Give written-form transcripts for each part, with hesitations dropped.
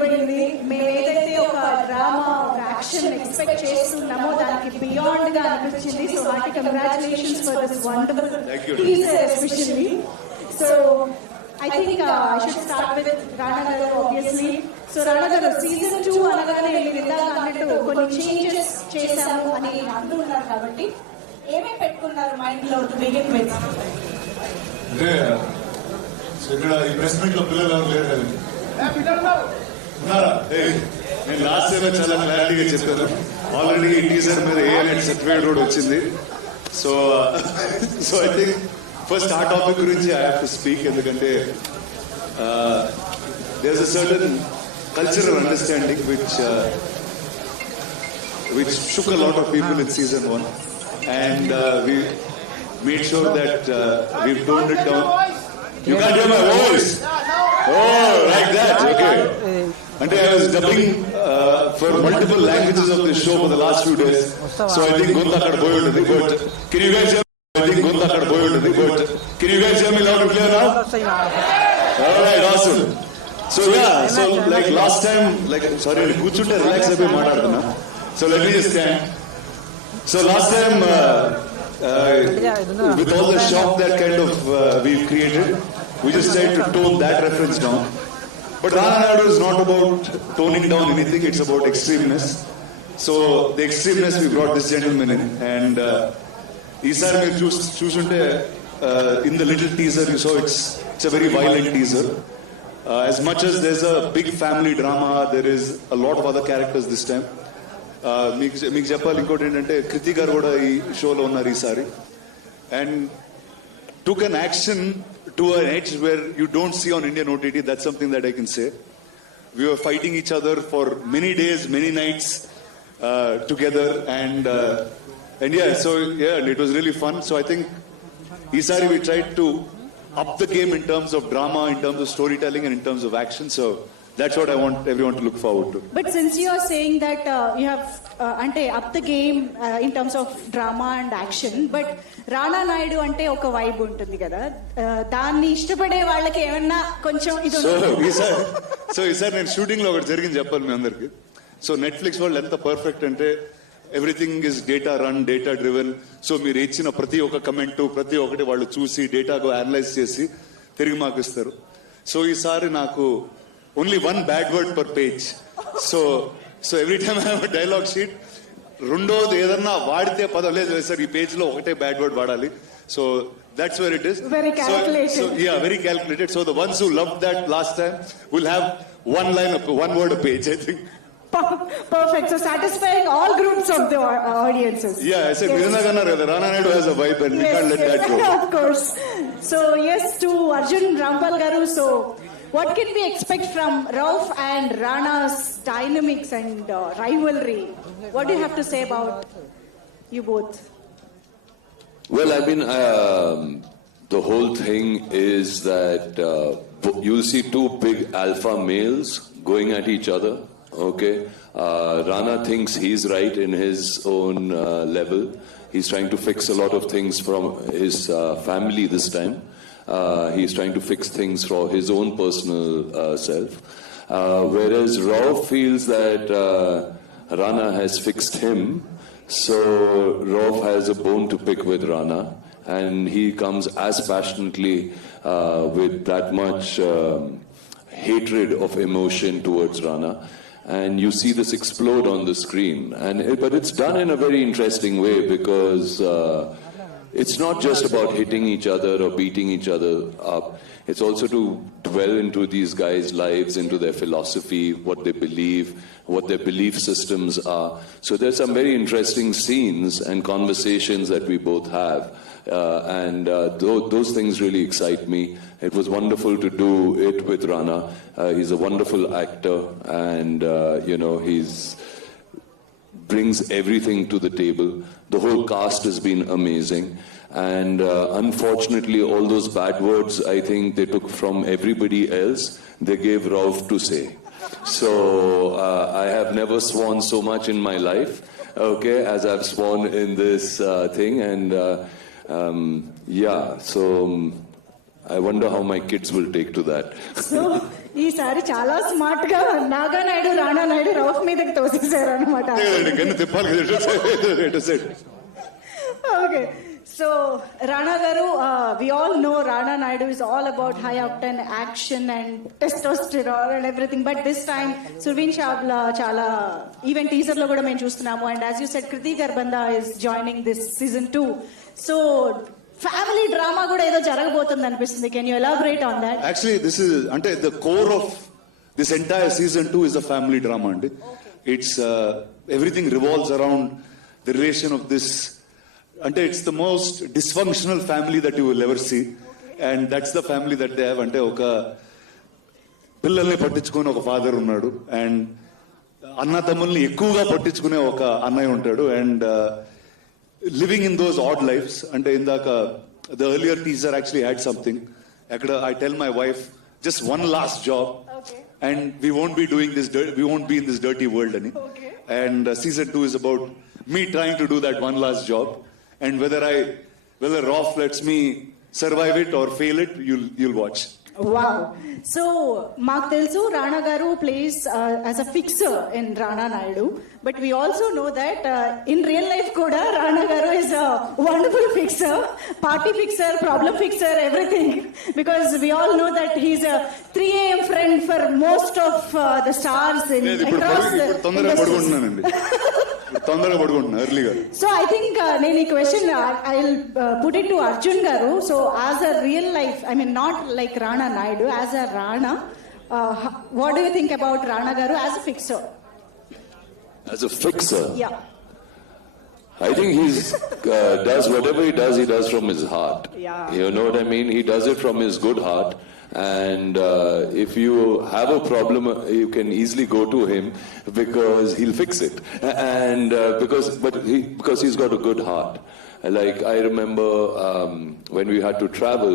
మేము ఏదైతే ఒక డ్రామా ఒక యాక్షన్ ఎక్స్పెక్ట్ చేస్తున్నామో దానికి బియాండ్ గా అనిపించింది. So hearty congratulations for this wonderful teaser especially. So I think I should start with Rana garu obviously. So Rana garu season 2 అనగానే మీరు ఇందాక అన్నట్టు కొన్ని చేంజెస్ చేశాము అని అంటున్నారు కాబట్టి ఏమేమి పెట్టుకున్నారు మైండ్ లో టు బిగిన్ విత్? అంటే ఇక్కడ ఈ ప్రెస్ మీట్ లో పిల్లలు ఎవరు లేరు కదండి, ఉన్నారా? నేను లాస్ట్ టైం చాలా క్లారిటీగా చెప్పాను. ఆల్రెడీ ఈ టీజర్ మీద ఏఎల్ఎన్ సర్టిఫికేట్ కూడా వచ్చింది. సో ఐ థింక్ ఫస్ట్ ఆ టాపిక్ గురించి ఐ హావ్ టు స్పీక్. ఎందుకంటే there is a certain cultural understanding which shook a lot of people in season 1, and we made sure that we've toned it down. You can't hear my voice? Oh, like that, okay. And I was dubbing for multiple languages of this show for the last few days. So I think Gonda akkada poyi untadi. But can you guys hear me? I think Gonda akkada poyi untadi. But can you guys hear me loud and clear now? All right, awesome. So yeah, so like last time, like sorry, కూర్చుంటే relax అయిపోయి మాట్లాడుతున్నా. So let me just stand. So last time, with all the shock that kind of we've created, we just tried to tone that reference down. But Rana Naidu is not about toning down anything, it's about extremeness. So the extremeness we brought this gentleman in, and Isar me choosunte in the little teaser you saw, it's a very violent teaser. As much as there's a big family drama, there is a lot of other characters this time. మీకు చెప్పాలి ఇంకోటి ఏంటంటే కృతి గారు కూడా ఈ షోలో ఉన్నారు ఈసారి, and took an action to an edge where you don't see on Indian OTT. That's something that I can say. We were fighting each other for many days, many nights together, and yeah, so yeah, it was really fun. So I think Isari we tried to up the game in terms of drama, in terms of storytelling, and in terms of action. So that's what I want everyone to look forward to. But since you are saying that you have ante up the game in terms of drama and action, but Rana Naidu ante oka vibe untundi kada, danni ishtapade vallaki emanna koncham idu. So Isar నేను shooting లో ఒకటి జరిగింది చెప్పాలి మీ అందరికి. So Netflix వాళ్ళు ఎంత perfect అంటే everything is data run, data driven. So మీరు ఇచ్చిన ప్రతి ఒక్క కమెంట్, ప్రతి ఒక్కటి వాళ్ళు చూసి డేటాకు అనలైజ్ చేసి తిరిగి మాకు ఇస్తారు. సో ఈసారి నాకు only 1 bad word per page. So every time I have a dialogue sheet, రెండోది ఏదన్నా వాడితే పదం లేదు సార్, ఈ పేజ్ లో ఒకటే బ్యాడ్ వర్డ్ వాడాలి. So that's where it is. Very calculated. So yeah, very calculated. So the ones who loved that last time will have one word a page, I think. Perfect. So satisfying all groups of the audiences. Yeah, I said Rana Naidu has a vibe and we can't let that go. Of course. So yes, to Arjun Rampal garu, so what can we expect from Rauf and Rana's dynamics and rivalry? What do you have to say about you both? Well, I mean, the whole thing is that you'll see 2 big alpha males going at each other. Okay, Rana thinks he's right in his own level. He's trying to fix a lot of things from his family this time. He's trying to fix things for his own personal self. Whereas Rauf feels that Rana has fixed him. So Rauf has a bone to pick with Rana, and he comes as passionately with that much hatred of emotion towards Rana. And you see this explode on the screen, but it's done in a very interesting way, because it's not just about hitting each other or beating each other up. It's also to dwell into these guys' lives, into their philosophy, what they believe, what their belief systems are. So there's some very interesting scenes and conversations that we both have. And those things really excite me. It was wonderful to do it with Rana. He's a wonderful actor, and he's brings everything to the table. The whole cast has been amazing, and unfortunately all those bad words I think they took from everybody else, they gave Rauf to say. So I have never sworn so much in my life, okay, as I've sworn in this thing, and yeah, so I wonder how my kids will take to that. So ఈసారి చాలా smart గా నాగా నాయుడు రాణా నాయుడు రౌఫ్ మీదకి తోసేశారు అనమాట. Gun తిప్పాలి కదా. Okay, so Rana garu, we all know Rana Naidu is all about high octane action and testosterone and everything, but this time Surveen Chawla chala even teaser lo kuda మేము చూస్తున్నాము, and as you said Kriti Garbanda is joining this season 2, so family drama కూడా ఏదో జరగబోతుంది అనిపిస్తుంది. Can you elaborate on that? Actually, this is అంటే the core of this entire season 2 is a family drama అండి. It's everything revolves around the relation of this. అంటే it's the most dysfunctional family that you will ever see, and that's the family that they have. అంటే ఒక పిల్లల్ని పట్టించుకునే ఒక father ఉన్నాడు, and అన్న తమ్ముల్ని ఎక్కువగా పట్టించుకునే ఒక అన్నయ్య ఉంటాడు, and living in those odd lives. And indaka the earlier teaser actually had something. I tell my wife just one last job, Okay. and we won't be doing this. We won't be in this dirty world any. Okay. And season 2 is about me trying to do that one last job, and whether Rolf lets me survive it or fail it, you'll watch. Wow. So, మాకు తెలుసు రాణా గారు plays as a fixer in Rana Naidu, but we also know that in real life కూడా రాణా గారు is a wonderful fixer, party fixer, problem fixer, everything, because we all know that he's a 3 AM friend for most of the stars in across the తొందరగా industries. పడుకుంటున్నానండి. తొందరగా పడుకుంటున్నా ఎర్లీగా. So I think నేను ఈ question I'll put it to Arjun garu. So as a real life, I mean not like Rana Naidu, as a Rana, what do you think about Rana garu as a fixer? As a fixer, Yeah. I think he's does whatever he does from his heart. Yeah. You know what I mean? He does it from his good heart. And if you have a problem, you can easily go to him because he'll fix it. And because he's got a good heart. Like I remember when we had to travel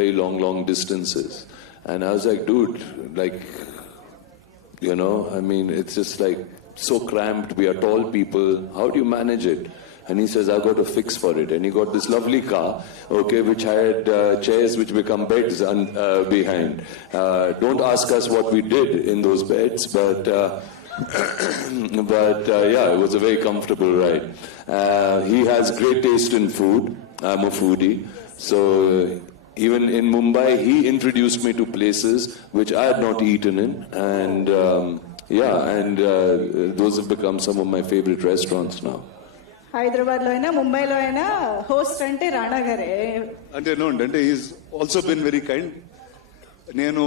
very long distances. And I was like, dude, like, you know, I mean, it's just like so cramped. We are tall people. How do you manage it? And he says, I've got a fix for it. And he got this lovely car, okay, which had chairs which become beds behind. Don't ask us what we did in those beds, but yeah, it was a very comfortable ride. He has great taste in food. I'm a foodie. So even in Mumbai, he introduced me to places which I had not eaten in. And those have become some of my favorite restaurants now. Hyderabad లో అయినా ముంబైలో అయినా host అంటే రాణా గారే. అంటే he's also been very kind. నేను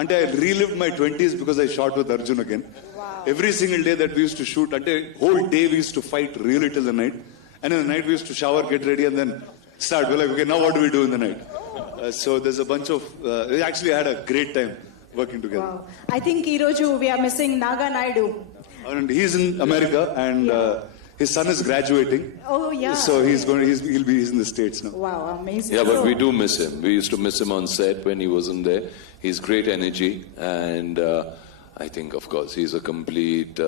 అంటే I relived my 20s because I shot with Arjun again. Wow. Every single day that we used to shoot, అంటే whole day we used to fight really till the night, and in the night we used to shower, get ready, and then start. We're like, okay, now what do we do in the night? So there's a bunch of we actually had a great time working together. Wow. I think ఈ రోజు we are missing Naga Naidu. And he's in America, and his son is graduating. Oh yeah. So he's in the States now. Wow, amazing. Yeah, but So- we do miss him. We used to miss him on set when he wasn't there. He's great energy, and I think, of course, he's a complete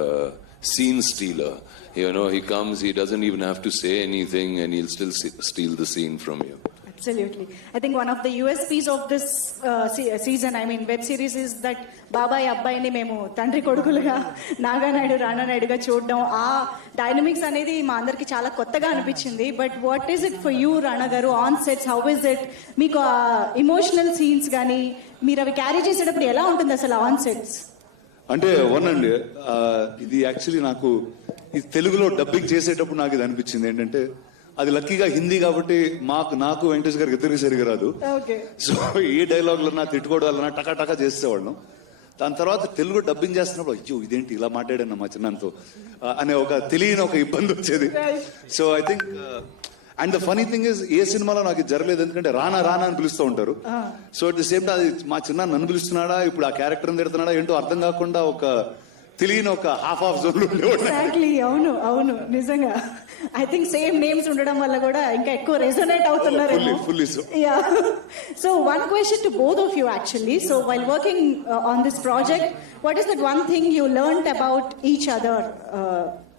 scene stealer. You know, he comes, he doesn't even have to say anything, and he'll still steal the scene from you. Absolutely. I think one of the USPs of this season, I mean web series, is that బాబాయ్ అబ్బాయిని మేము తండ్రి కొడుకులుగా నాగా నాయుడు రాణా నాయుడుగా చూడడం, ఆ dynamics అనేది మా అందరికి చాలా కొత్తగా అనిపించింది. But what is it for you Rana garu on sets? How is it? మీకు ఆ ఇమోషనల్ సీన్స్ కానీ మీరు అవి క్యారీ చేసేటప్పుడు ఎలా ఉంటుంది అసలు ఆన్ సెట్స్? అంటే వనండి, ఇది యాక్చువల్లీ నాకు ఈ తెలుగులో డబ్బింగ్ చేసేటప్పుడు నాకు ఇది అనిపించింది ఏంటంటే, అది లక్కీగా హిందీ కాబట్టి నాకు వెంకటేష్ గారికి ఇద్దరికి సరిగా రాదు. ఓకే. సో ఏ డైలాగులన్నా తిట్టుకోవడాలన్నా టకా చేసేవాళ్ళం. దాని తర్వాత తెలుగు డబ్బింగ్ చేస్తున్నప్పుడు అయ్యో ఇదేంటి ఇలా మాట్లాడాను మా చిన్నంతో అనే ఒక తెలియని ఒక ఇబ్బంది వచ్చేది. So I think and the funny thing is, ఏ సినిమాలో నాకు ఇది జరగలేదు, ఎందుకంటే రానా అని పిలుస్తూ ఉంటారు. So at the same time అది మా చిన్న నన్ను పిలుస్తున్నాడా, ఇప్పుడు ఆ క్యారెక్టర్ తిడుతున్నాడా ఏంటో అర్థం కాకుండా ఒక తెలియని ఒక హాఫ్ జోన్ లో ఉండేవాడు. ఎగ్జాక్ట్లీ, అవును నిజంగా. ఐ థింక్ సేమ్ నేమ్స్ ఉండడం వల్ల కూడా ఇంకా ఎక్కువ రెజొనేట్ అవుతున్నారు. Fully so. Yeah. So one question to both of you actually. So while working on this project, what is that one thing you learned about each other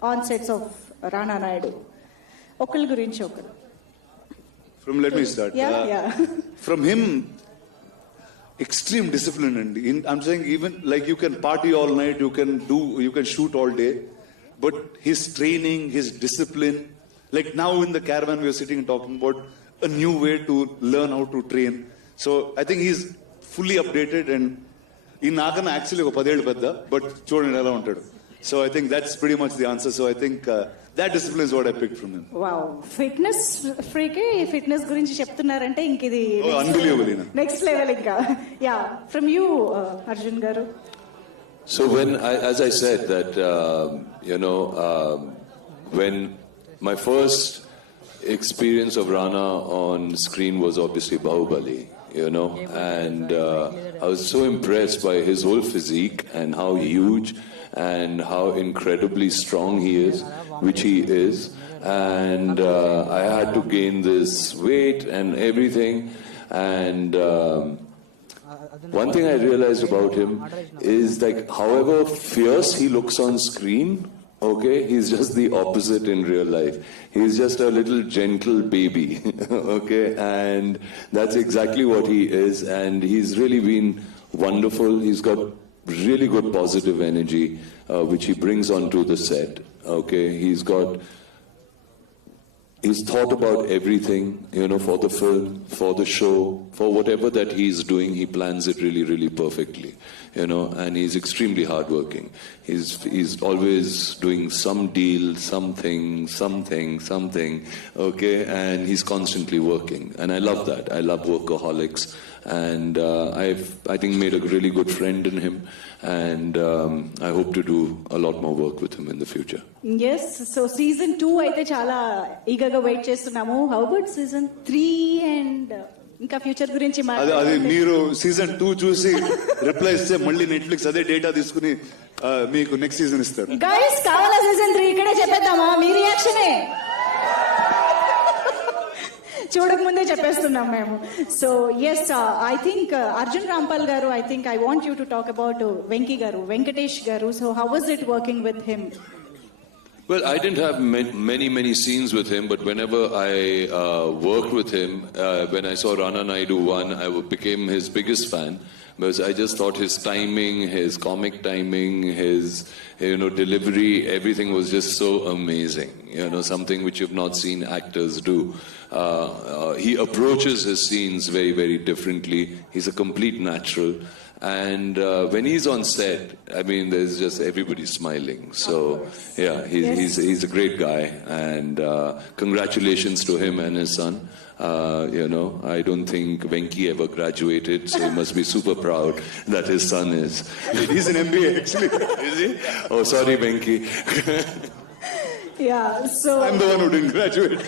on sets of Rana Naidu? ఒకళ్ళ గురించి ఒకరు. Let me start. Yeah. From him, extreme discipline, and I'm saying even like you can party all night, you can shoot all day, but his training, his discipline, like now in the caravan we are sitting and talking about a new way to learn how to train. So I think he's fully updated, and in నాకన్నా actually ఒక 10 ఏళ్ళు పెద్ద, but చూడండి ఎలా ఉంటాడు. So I think that's pretty much the answer. So I think that discipline is what I picked from him. Wow, fitness ఫ్రీకే ఫిట్నెస్ గురించి చెప్తున్నారంటే ఇంక ఇది Oh, unbelievable, నెక్స్ట్ లెవెల్ ఇంకా. Yeah, from you Arjun garu. So as I said that, when my first experience of Rana on screen was obviously Bahubali, and I was so impressed by his whole physique and how huge and how incredibly strong he is, which he is. And I had to gain this weight and everything. And one thing I realized about him is like, however fierce he looks on screen, okay, he's just the opposite in real life. He's just a little gentle baby, okay, and that's exactly what he is. And he's really been wonderful. He's got really good positive energy, which he brings onto the set, okay. He's thought about everything, for the film, for the show, for whatever that he's doing, he plans it really, really perfectly, and he's extremely hardworking. He's always doing some deal, something, okay, and he's constantly working, and I love that. I love workaholics, and I think made a really good friend in him, and I hope to do a lot more work with him in the future. Yes, so season 2 అయితే చాలా ఈగర్గా wait చేస్తున్నాము. How about season 3 and ఇంకా future గురించి అది మీరు season 2 చూసి reply ఇస్తే మళ్ళీ నెట్ఫ్లిక్స్ అదే డేటా తీసుకుని మీకు నెక్స్ట్ సీజన్ ఇస్తారు. గైస్, కావాలా సీజన్ 3 ఇక్కడే చెప్పేద్దామా? మీ రియాక్షనే చూడక ముందే చెప్పేస్తున్నాం మేము. So yes, I think Arjun Rampal garu, I think I want you to talk about Venky garu, Venkatesh garu. So how was it working with him? Well, I didn't have many scenes with him, but whenever I worked with him, when I saw Rana Naidu 1, I became his biggest fan, because I just thought his timing, his comic timing, his delivery, everything was just so amazing. Something which you've not seen actors do. He approaches his scenes very, very differently. He's a complete natural. And when he's on set, I mean, there's just everybody smiling. So yeah, he's a great guy, and congratulations to him and his son. I don't think Venki ever graduated, so he must be super proud that his son is. He's an MBA actually. Is he? Oh, sorry, Venki. Yeah, so I'm the one who didn't graduate.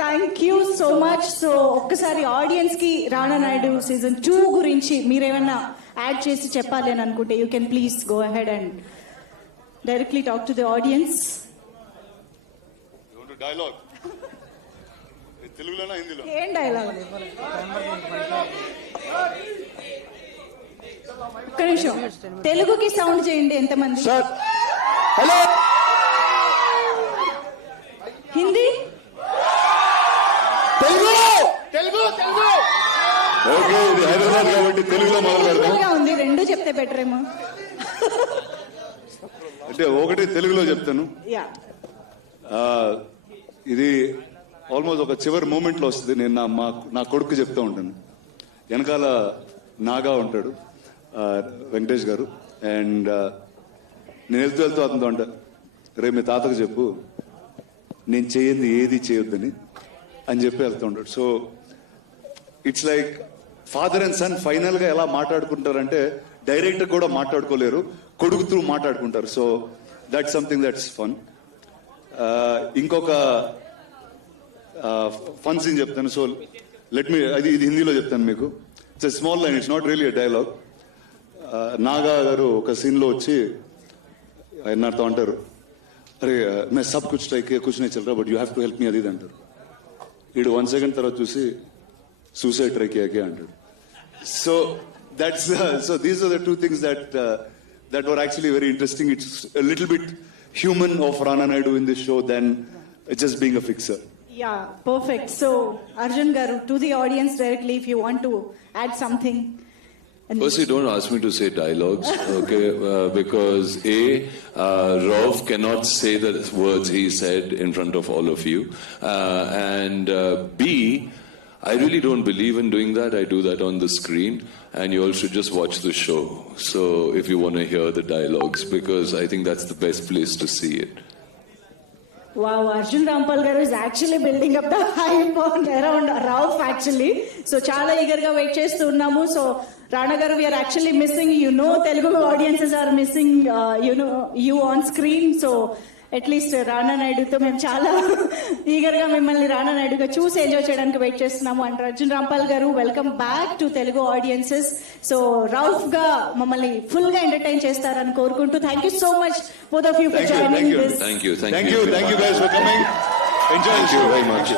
Thank you so much. So ఒక్కసారి audience కి రానా Naidu season 2 గురించి మీరేమన్నా add చేసి చెప్పాలి అని అనుకుంటే you can please go ahead and directly talk to the audience. Dialogue తెలుగులోనా హిందీలో? ఏం డైలాగ్? ఒక్క నిమిషం, తెలుగుకి సౌండ్ చేయండి. ఎంతమంది? హలో. హిందీ? ఓకే, ఇది హైదరాబాద్ కాబట్టి తెలుగులో మొదలు పెడతాం. ఉంది, రెండు చెప్తే బెటర్ ఏమో. అంటే ఒకటి తెలుగులో చెప్తాను. యా, ఇది ఆల్మోస్ట్ ఒక చివరి మూమెంట్ లో వస్తుంది. నేను నా కొడుకు చెప్తూ ఉంటాను. వెనకాల నాగా ఉంటాడు, వెంకటేష్ గారు, అండ్ నేను వెళ్తూ అతనితో అంట, రేపు మీ తాతకు చెప్పు నేను చేయండి ఏది చేయొద్దని అని చెప్పి వెళ్తూ ఉంటాడు. So it's like father and son final గా ఎలా మాట్లాడుకుంటారంటే డైరెక్టర్ కూడా మాట్లాడుకోలేరు, కొడుకు త్రూ మాట్లాడుకుంటారు. So that's something that's fun. ఇంకొక ఫన్ సీన్ చెప్తాను. సో లెట్ మీ, ఇది హిందీలో చెప్తాను మీకు. It's small line, it's not really a dialogue. Naga garu ఒక సీన్ లో వచ్చి నాతో అంటారు, అరే మే సబ్ కుచ్ ట్రై కియా కుచ్ नहीं चल रहा but you have to help me అది అంటారు. వీడు 1 సెకండ్ తర్వాత చూసి సూసైడ్ ట్రై కియా అంటాడు. So that's so these are the two things that were actually very interesting. It's a little bit human of Rana Naidu in this show than just being a fixer. Yeah, perfect. So, Arjun Garu, to the audience directly, if you want to add something. And Firstly, don't ask me to say dialogues, okay? Because Rauf cannot say the words he said in front of all of you. And B, I really don't believe in doing that. I do that on the screen. And you all should just watch the show. So if you want to hear the dialogues, because I think that's the best place to see it. wow, Arjun Rampal Garu is actually building up the hype on around Rauf actually. So, chala eager ga wait chestunnamo. So, Rana Garu, we are actually missing, Telugu audiences are missing, you on screen. So, at least Rana Naiduతో మేము చాలా ఈగర్గా మిమ్మల్ని రానా నాయుడుగా చూసి enjoy చేయడానికి wait చేస్తున్నాము. And Arjun Rampal గారు, welcome back to Telugu audiences. So Rauf గా మమ్మల్ని full గా ఎంటర్టైన్ చేస్తారని కోరుకుంటూ thank you so much both of you for joining this. Thank you. Thank you guys for coming. Enjoy the Thank you show. very much.